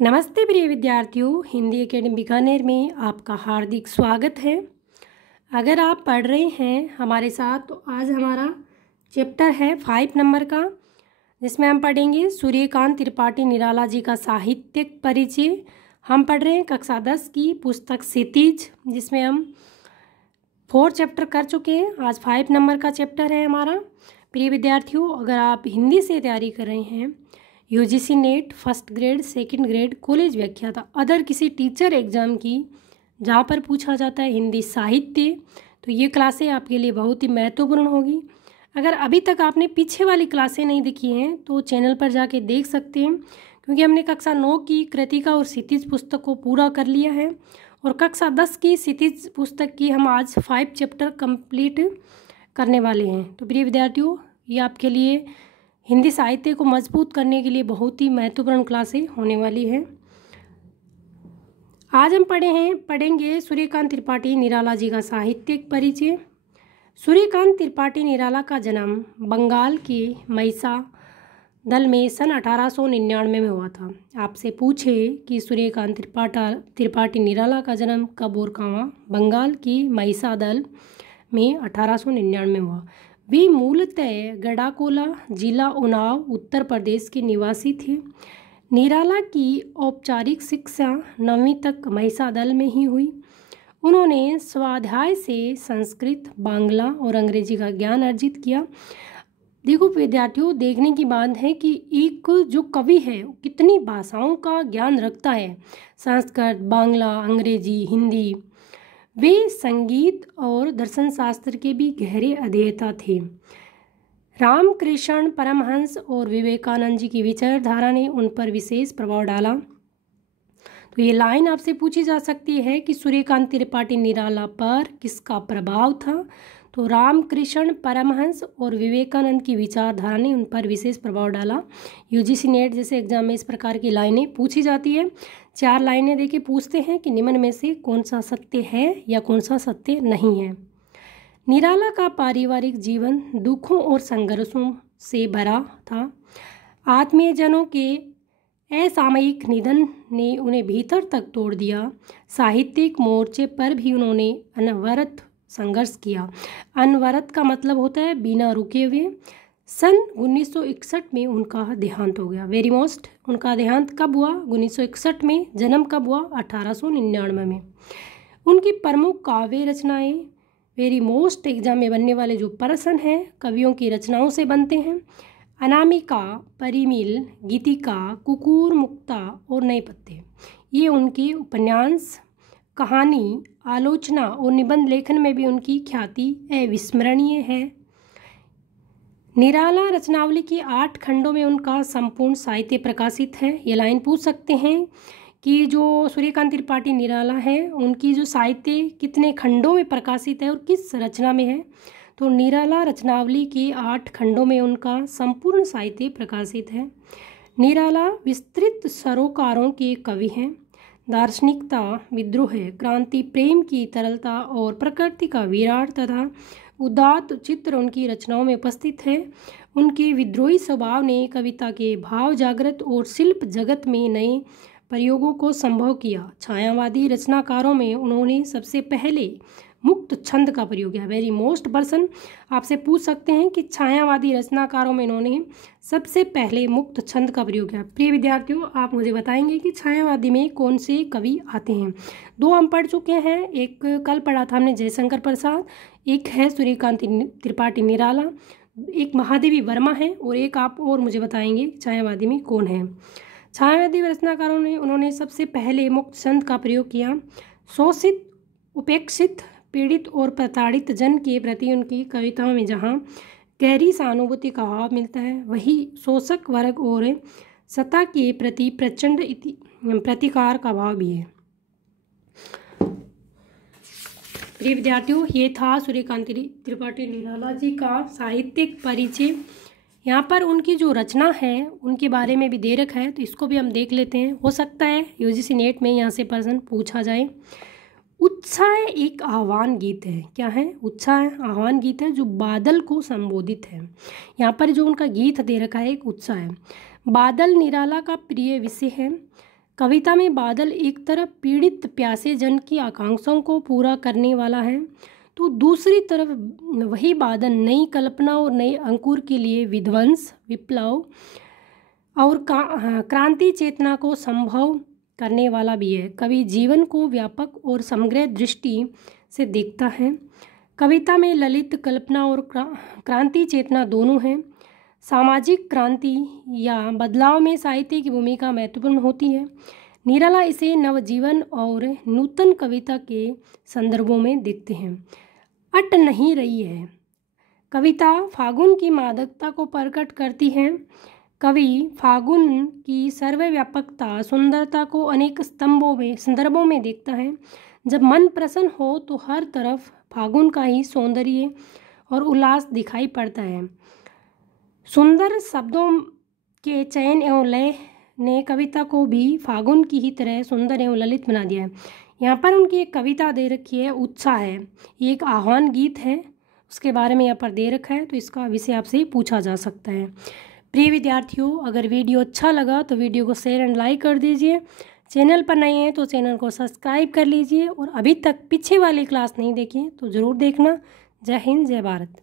नमस्ते प्रिय विद्यार्थियों, हिंदी एकेडमी बीकानेर में आपका हार्दिक स्वागत है। अगर आप पढ़ रहे हैं हमारे साथ तो आज हमारा चैप्टर है 5 नंबर का, जिसमें हम पढ़ेंगे सूर्यकांत त्रिपाठी निराला जी का साहित्यिक परिचय। हम पढ़ रहे हैं कक्षा 10 की पुस्तक क्षितिज, जिसमें हम 4 चैप्टर कर चुके हैं। आज 5 नंबर का चैप्टर है हमारा। प्रिय विद्यार्थियों, अगर आप हिंदी से तैयारी कर रहे हैं, UGC net first grade, second grade, college व्याख्याता, अदर किसी टीचर एग्जाम की जहाँ पर पूछा जाता है हिंदी साहित्य, तो ये क्लासें आपके लिए बहुत ही महत्वपूर्ण होगी। अगर अभी तक आपने पीछे वाली क्लासें नहीं देखी हैं तो चैनल पर जाके देख सकते हैं, क्योंकि हमने कक्षा 9 की कृतिका और क्षितिज पुस्तक को पूरा कर लिया है और कक्षा 10 की क्षितिज पुस्तक की हम आज 5 चैप्टर कंप्लीट करने वाले हैं। तो प्रिय विद्यार्थियों, ये आपके लिए हिंदी साहित्य को मजबूत करने के लिए बहुत ही महत्वपूर्ण क्लासें होने वाली है। आज हम पढ़ेंगे सूर्यकांत त्रिपाठी निराला जी का साहित्यिक परिचय। सूर्यकांत त्रिपाठी निराला का जन्म बंगाल के महिसादल में सन 1899 में हुआ था। आपसे पूछे कि सूर्यकांत त्रिपाठी निराला का जन्म कब और कहाँ? बंगाल की महिसादल में 1899 में हुआ। वे मूलतः गढ़ाकोला, जिला उन्नाव, उत्तर प्रदेश के निवासी थे। निराला की औपचारिक शिक्षा 9वीं तक महिसादल में ही हुई। उन्होंने स्वाध्याय से संस्कृत, बांग्ला और अंग्रेजी का ज्ञान अर्जित किया। देखो विद्यार्थियों, देखने की बात है कि एक जो कवि है वो कितनी भाषाओं का ज्ञान रखता है, संस्कृत, बांग्ला, अंग्रेजी, हिंदी। वे संगीत और दर्शन शास्त्र के भी गहरे अध्येता थे। रामकृष्ण परमहंस और विवेकानंद जी की विचारधारा ने उन पर विशेष प्रभाव डाला। तो ये लाइन आपसे पूछी जा सकती है कि सूर्यकांत त्रिपाठी निराला पर किसका प्रभाव था? तो रामकृष्ण परमहंस और विवेकानंद की विचारधारा ने उन पर विशेष प्रभाव डाला। यूजीसी नेट जैसे एग्जाम में इस प्रकार की लाइनें पूछी जाती है। 4 लाइनें देके पूछते हैं कि निम्न में से कौन सा सत्य है या कौन सा सत्य नहीं है। निराला का पारिवारिक जीवन दुखों और संघर्षों से भरा था। आत्मीयजनों के असामयिक निधन ने उन्हें भीतर तक तोड़ दिया। साहित्यिक मोर्चे पर भी उन्होंने अनवरत संघर्ष किया। अनवरत का मतलब होता है बिना रुके हुए। सन 1961 में उनका देहांत हो गया। वेरी मोस्ट, उनका देहांत कब हुआ? 1961 में। जन्म कब हुआ? 1899 में। उनकी प्रमुख काव्य रचनाएं वेरी मोस्ट एग्जाम में बनने वाले जो प्रश्न हैं कवियों की रचनाओं से बनते हैं। अनामिका, परिमिल, गीतिका, कुकुर मुक्ता और नए पत्ते, ये उनके उपन्यास, कहानी, आलोचना और निबंध लेखन में भी उनकी ख्याति अविस्मरणीय है। निराला रचनावली की 8 खंडों में उनका संपूर्ण साहित्य प्रकाशित है। ये लाइन पूछ सकते हैं कि जो सूर्यकांत त्रिपाठी निराला है उनकी जो साहित्य कितने खंडों में प्रकाशित है और किस रचना में है? तो निराला रचनावली के 8 खंडों में उनका संपूर्ण साहित्य प्रकाशित है। निराला विस्तृत सरोकारों के कवि हैं। दार्शनिकता, विद्रोह, क्रांति, प्रेम की तरलता और प्रकृति का विराट तथा उदात्त चित्र उनकी रचनाओं में उपस्थित है। उनके विद्रोही स्वभाव ने कविता के भाव जागृत और शिल्प जगत में नए प्रयोगों को संभव किया। छायावादी रचनाकारों में उन्होंने सबसे पहले मुक्त छंद का प्रयोग किया। वेरी मोस्ट पर्सन आपसे पूछ सकते हैं कि छायावादी रचनाकारों में इन्होंने सबसे पहले मुक्त छंद का प्रयोग किया। प्रिय विद्यार्थियों, आप मुझे बताएंगे कि छायावादी में कौन से कवि आते हैं? 2 हम पढ़ चुके हैं। एक कल पढ़ा था हमने जयशंकर प्रसाद, एक है सूर्यकांत त्रिपाठी निराला, एक महादेवी वर्मा है और एक आप और मुझे बताएंगे छायावादी में कौन है। छायावादी रचनाकारों ने उन्होंने सबसे पहले मुक्त छंद का प्रयोग किया। शोषित, उपेक्षित, पीड़ित और प्रताड़ित जन के प्रति उनकी कविताओं में जहाँ गहरी सहानुभूति का भाव मिलता है, वही शोषक वर्ग और सत्ता के प्रति प्रचंड प्रतिकार का भाव भी है। प्रिय विद्यार्थियों, ये था सूर्यकांत त्रिपाठी निराला जी का साहित्यिक परिचय। यहाँ पर उनकी जो रचना है उनके बारे में भी दे रखा है, तो इसको भी हम देख लेते हैं। हो सकता है यूजीसी नेट में यहाँ से प्रश्न पूछा जाए। उत्साह एक आह्वान गीत है। क्या है? उत्साह आह्वान गीत है जो बादल को संबोधित है। यहाँ पर जो उनका गीत दे रखा है एक उत्साह है। बादल निराला का प्रिय विषय है। कविता में बादल एक तरफ पीड़ित प्यासे जन की आकांक्षाओं को पूरा करने वाला है, तो दूसरी तरफ वही बादल नई कल्पना और नए अंकुर के लिए विध्वंस, विप्लव और क्रांति चेतना को संभव करने वाला भी है। कवि जीवन को व्यापक और समग्र दृष्टि से देखता है। कविता में ललित कल्पना और क्रांति चेतना दोनों हैं। सामाजिक क्रांति या बदलाव में साहित्य की भूमिका महत्वपूर्ण होती है। निराला इसे नवजीवन और नूतन कविता के संदर्भों में देखते हैं। अट नहीं रही है। कविता फागुन की मादकता को प्रकट करती है। कवि फागुन की सर्वव्यापकता, सुंदरता को अनेक संदर्भों में देखता है। जब मन प्रसन्न हो तो हर तरफ फागुन का ही सौंदर्य और उल्लास दिखाई पड़ता है। सुंदर शब्दों के चयन एवं लय ने कविता को भी फागुन की ही तरह सुंदर एवं ललित बना दिया है। यहाँ पर उनकी एक कविता दे रखी है, उत्साह है। ये एक आह्वान गीत है, उसके बारे में यहाँ पर दे रखा है, तो इसका विषय आपसे पूछा जा सकता है। प्रिय विद्यार्थियों, अगर वीडियो अच्छा लगा तो वीडियो को शेयर एंड लाइक कर दीजिए। चैनल पर नए हैं तो चैनल को सब्सक्राइब कर लीजिए, और अभी तक पीछे वाली क्लास नहीं देखी तो ज़रूर देखना। जय हिंद, जय भारत।